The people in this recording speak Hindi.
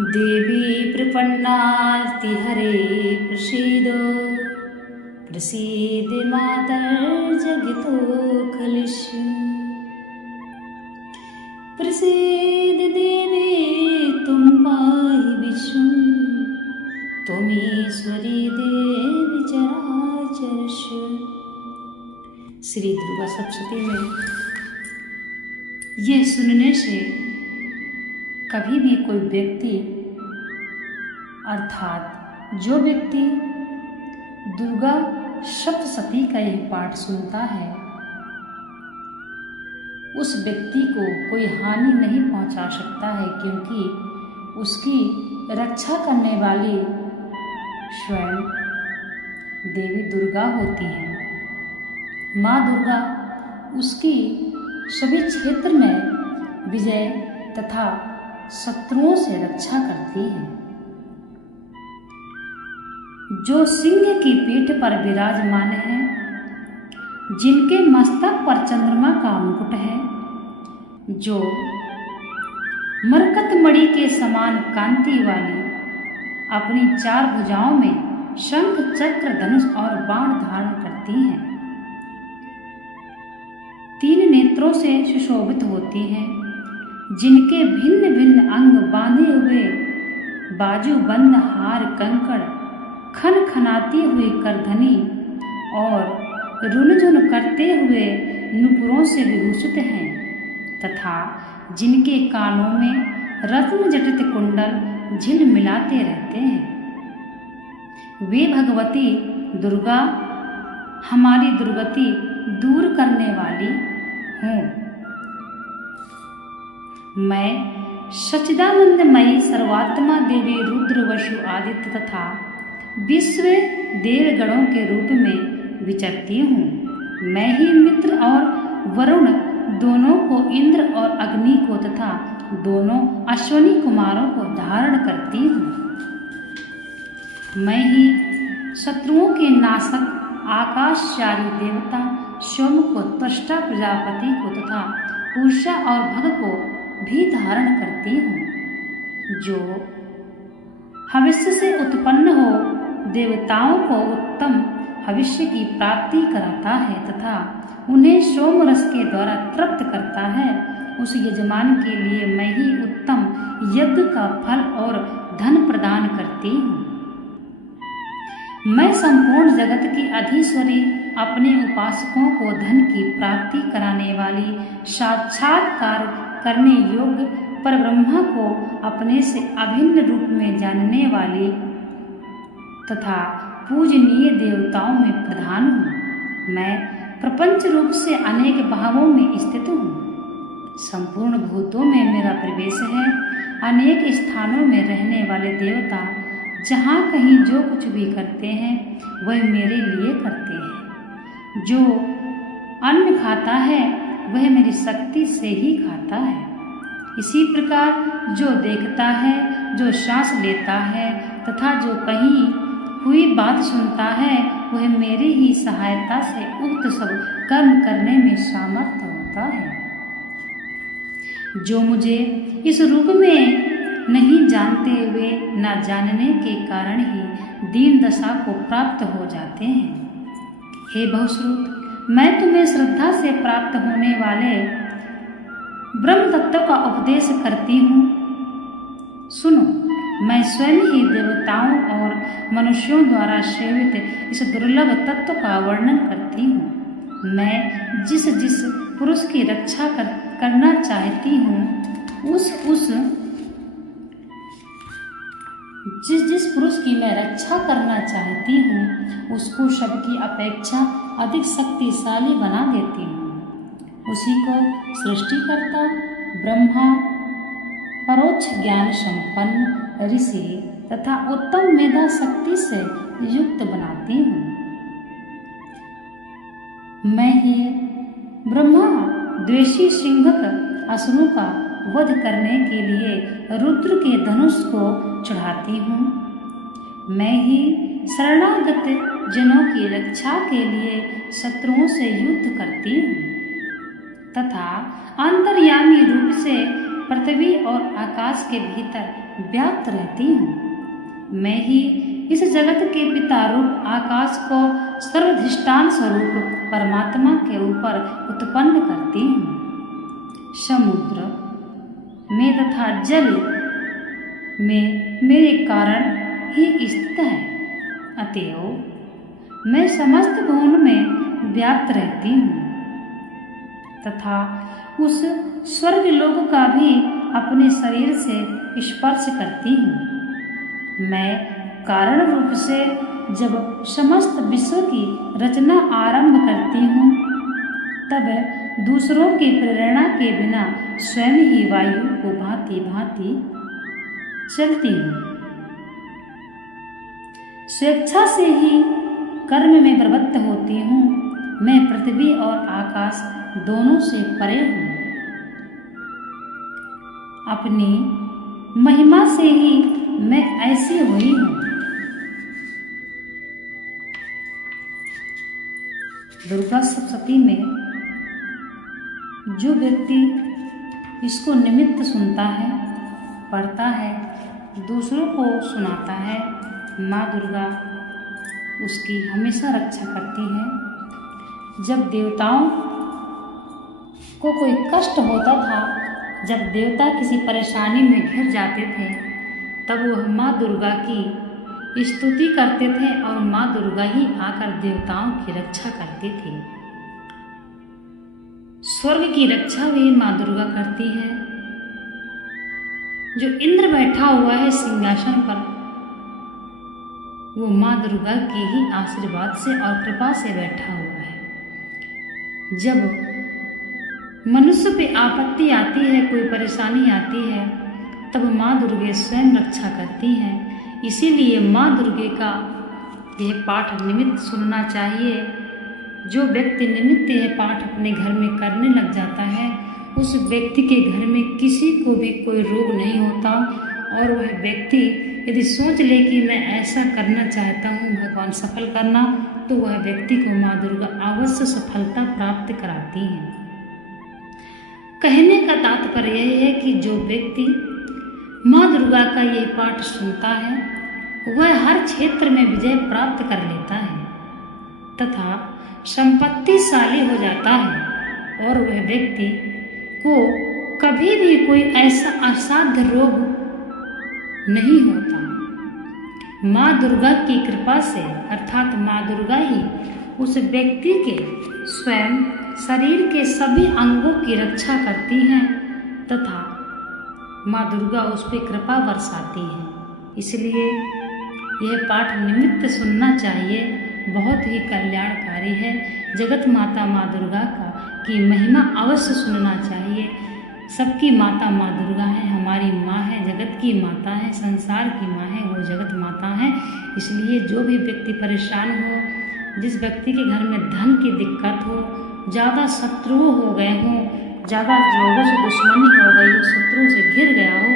देवी प्रपन्नास्ति हरे प्रसीद प्रसीद मातर्जगितो खलिष्य। प्रसीद देवी तुम पाहि विश्वं त्वमीश्वरी देवी चराचरस्य। श्री दुर्गा सप्तशती में यह सुनने से कभी भी कोई व्यक्ति अर्थात जो व्यक्ति दुर्गा सप्तशती का यह पाठ सुनता है उस व्यक्ति को कोई हानि नहीं पहुंचा सकता है, क्योंकि उसकी रक्षा करने वाली स्वयं देवी दुर्गा होती हैं। माँ दुर्गा उसकी सभी क्षेत्र में विजय तथा शत्रुओं से रक्षा करती है। जो सिंह की पीठ पर विराजमान है, जिनके मस्तक पर चंद्रमा का मुकुट है, जो मरकत मणि के समान कांति वाली अपनी 4 भुजाओं में शंख चक्र धनुष और बाण धारण करती हैं, 3 नेत्रों से सुशोभित होती हैं, जिनके भिन्न भिन्न अंग बांधे हुए बाजू बंद हार कंकड़ खन खनाती हुई करधनी और रुनझुन करते हुए नुपुरों से विभूषित हैं, तथा जिनके कानों में रत्न जटित कुंडल झिलमिलाते रहते हैं। वे भगवती दुर्गा हमारी दुर्गति दूर करने वाली हूँ। मैं सच्चिदानंदमयी सर्वात्मा देवी रुद्र वसु आदित्य तथा विश्व देवगणों के रूप में विचरती हूँ। मैं ही मित्र और वरुण दोनों को, इंद्र और अग्नि को तथा दोनों अश्वनी कुमारों को धारण करती हूँ। मैं ही शत्रुओं के नाशक आकाशचारी देवता सोम को, त्वष्टा प्रजापति को तथा पूषा और भग को भी धारण करती हूँ। जो भविष्य से उत्पन्न हो देवताओं को उत्तम भविष्य की प्राप्ति कराता है तथा उन्हें सोम रस के द्वारा तृप्त करता है, उस यजमान के लिए मैं ही उत्तम यज्ञ का फल और धन प्रदान करती हूँ। मैं संपूर्ण जगत की अधीश्वरी, अपने उपासकों को धन की प्राप्ति कराने वाली, साक्षात्कार करने योग्य परब्रह्मा को अपने से अभिन्न रूप में जानने वाली तथा पूजनीय देवताओं में प्रधान हूँ। मैं प्रपंच रूप से अनेक भावों में स्थित हूँ। संपूर्ण भूतों में मेरा प्रवेश है। अनेक स्थानों में रहने वाले देवता जहाँ कहीं जो कुछ भी करते हैं वह मेरे लिए करते हैं। जो अन्न खाता है वह मेरी शक्ति से ही खाता है। इसी प्रकार जो देखता है, जो सांस लेता है तथा जो कहीं हुई बात सुनता है वह मेरी ही सहायता से उक्त सब कर्म करने में सामर्थ्य होता है। जो मुझे इस रूप में नहीं जानते हुए न जानने के कारण ही दीन दशा को प्राप्त हो जाते हैं। हे बहुश्रुत, मैं तुम्हें श्रद्धा से प्राप्त होने वाले ब्रह्म तत्व का उपदेश करती हूँ। सुनो, मैं स्वयं ही देवताओं और मनुष्यों द्वारा सेवित इस दुर्लभ तत्व का वर्णन करती हूँ। मैं जिस जिस पुरुष की रक्षा करना चाहती हूँ जिस पुरुष की मैं रक्षा करना चाहती हूँ उसको सबकी अपेक्षा अधिक शक्तिशाली बना देती हूँ। उसी को सृष्टिकर्ता ब्रह्मा, परोक्ष ज्ञान संपन्न ऋषि तथा उत्तम मेधा शक्ति से युक्त बनाती हूँ। मैं ही ब्रह्मा द्वेषी सिंहक असुरों का वध करने के लिए रुद्र के धनुष को चढ़ाती हूँ। मैं ही शरणागत जनों की रक्षा के लिए शत्रुओं से युद्ध करती हूँ तथा अंतर्यामी रूप से पृथ्वी और आकाश के भीतर व्याप्त रहती हूँ। मैं ही इस जगत के पिता रूप आकाश को सर्वधिष्ठान स्वरूप परमात्मा के ऊपर उत्पन्न करती हूँ। समुद्र में तथा जल में मेरे कारण ही स्थित है, अतएव मैं समस्त भुवन में व्याप्त रहती हूँ तथा उस स्वर्ग लोक का भी अपने शरीर से स्पर्श करती हूँ। मैं कारण रूप से जब समस्त विश्व की रचना आरंभ करती हूँ, तब दूसरों की प्रेरणा के बिना स्वयं ही वायु को भांति भांति चलती हूँ। स्वेच्छा से ही कर्म में प्रवृत्त होती हूँ। मैं पृथ्वी और आकाश दोनों से परे हूँ। अपनी महिमा से ही मैं ऐसी हुई हूँ। दुर्गा सप्तशती में जो व्यक्ति इसको निमित्त सुनता है, पढ़ता है, दूसरों को सुनाता है, माँ दुर्गा उसकी हमेशा रक्षा करती है। जब देवताओं को कोई कष्ट होता था, जब देवता किसी परेशानी में घिर जाते थे, तब वह माँ दुर्गा की स्तुति करते थे और माँ दुर्गा ही आकर देवताओं की रक्षा करती थी। स्वर्ग की रक्षा भी माँ दुर्गा करती है। जो इंद्र बैठा हुआ है सिंहासन पर, वो माँ दुर्गा के ही आशीर्वाद से और कृपा से बैठा हुआ है। जब मनुष्य पे आपत्ति आती है, कोई परेशानी आती है, तब माँ दुर्गे स्वयं रक्षा करती हैं। इसीलिए माँ दुर्गे का यह पाठ निमित्त सुनना चाहिए। जो व्यक्ति निमित्त यह पाठ अपने घर में करने लग जाता है, उस व्यक्ति के घर में किसी को भी कोई रोग नहीं होता। और वह व्यक्ति यदि सोच ले कि मैं ऐसा करना चाहता हूँ भगवान सफल करना, तो वह व्यक्ति को माँ दुर्गा अवश्य सफलता प्राप्त कराती हैं। कहने का तात्पर्य यह है कि जो व्यक्ति माँ दुर्गा का यह पाठ सुनता है, वह हर क्षेत्र में विजय प्राप्त कर लेता है तथा संपत्तिशाली हो जाता है। और वह व्यक्ति को कभी भी कोई ऐसा असाध्य रोग नहीं होता। माँ दुर्गा की कृपा से, अर्थात माँ दुर्गा ही उस व्यक्ति के स्वयं शरीर के सभी अंगों की रक्षा करती हैं तथा माँ दुर्गा उस पर कृपा बरसाती है। इसलिए यह पाठ निमित्त सुनना चाहिए, बहुत ही कल्याणकारी है। जगत माता माँ दुर्गा का की महिमा अवश्य सुनना चाहिए। सबकी माता माँ दुर्गा है, हमारी माँ है, जगत की माता है, संसार की माँ है, वो जगत माता है। इसलिए जो भी व्यक्ति परेशान हो, जिस व्यक्ति के घर में धन की दिक्कत हो, ज़्यादा शत्रु हो गए हों, ज़्यादा लोगों से दुश्मनी हो गई हो, शत्रुओं से घिर गया हो,